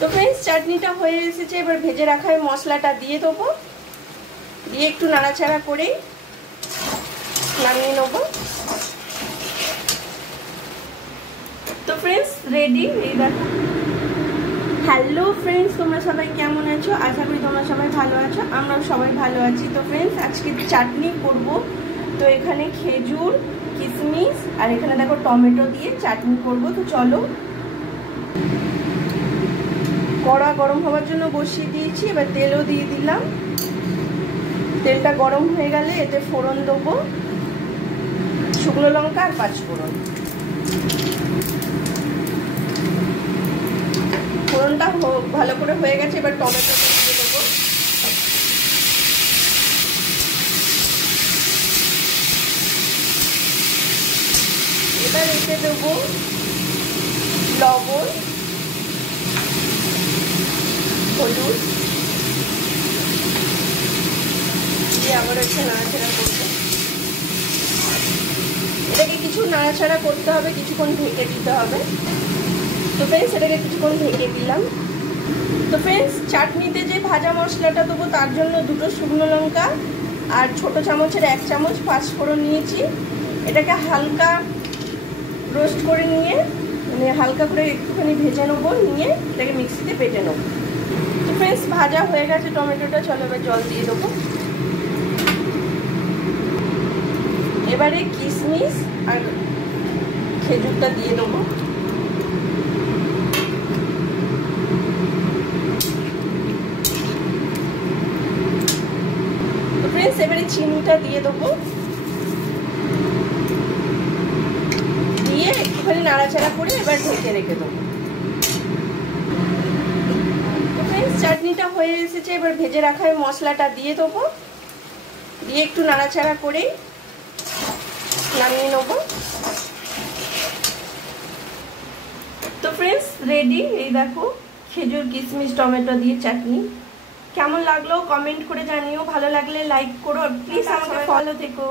তো फ्रेंड्स চাটনিটা হয়ে এসেছে, এবার ভেজে রাখা মশলাটা দিয়ে দেবো, দিয়ে একটু নাড়াচাড়া করে নামিয়ে নেব। তো फ्रेंड्स রেডি, এই দেখো। হ্যালো फ्रेंड्स, তোমরা সবাই কেমন আছো? আশা করি তোমরা সবাই ভালো আছো, আমরাও সবাই ভালো আছি। তো फ्रेंड्स আজকে চাটনি করব। তো এখানে খেজুর, কিশমিশ আর এখানে দেখো টমেটো দিয়ে চাটনি করব। তো চলো, কড়া গরম হওয়ার জন্য বসিয়ে দিয়েছি, এবার তেলও দিয়ে দিলাম। তেলটা গরম হয়ে গেলে এতে ফোড়ন দেবো, শুকনো লঙ্কা আর 5 ফোড়ন। ফোড়নটা ভালো করে হয়ে গেছে, এবার টমেটোটা দিয়ে দেবো। এবার এতে দেবো লবণ, হলুদ দিয়ে আবার একটু নাড়াচাড়া করবো। এটাকে কিছু নাড়াচাড়া করতে হবে, কিছুক্ষণ ঢেকে দিতে হবে। তো फ्रेंड्स এটাকে কিছুক্ষণ ঢেকে দিলাম। তো फ्रेंड्स চাটনিতে যে ভাজা মশলাটা দেবো তার জন্য 2টো শুকনো লঙ্কা আর ছোট চামচের 1 চামচ 5 ফোড়ন নিয়েছি। এটাকে হালকা রোস্ট করে নিয়ে, মানে হালকা করে একটুখানি ভেজে নেবো, নিয়ে এটাকে মিক্সিতে বেটে নেবো। তো फ्रेंड्स ভাজা হয়ে গেছে টমেটোটা, চলো এবার জল দিয়ে দেবো। এবারে কিশমিশ আর খেজুরটা দিয়ে দেবো। তো फ्रेंड्स এবারে চিনিটা দিয়ে দেবো, দিয়ে একটুখানি নাড়াচাড়া করে এবার ঢেকে রেখে দেবো। তো फ्रेंड्स চাটনিটা হয়ে এসেছে, এবার ভেজে রাখা মশলাটা দিয়ে দেবো, দিয়ে একটু নাড়াচাড়া করে নামিয়ে নেবো। তো फ्रेंड्स রেডি, এই দেখো খেজুর, কিশমিশ, টমেটো দিয়ে চাটনি। কেমন লাগলো কমেন্ট করে জানিও, ভালো লাগলে লাইক করো, প্লিজ আমাকে ফলো থেকো।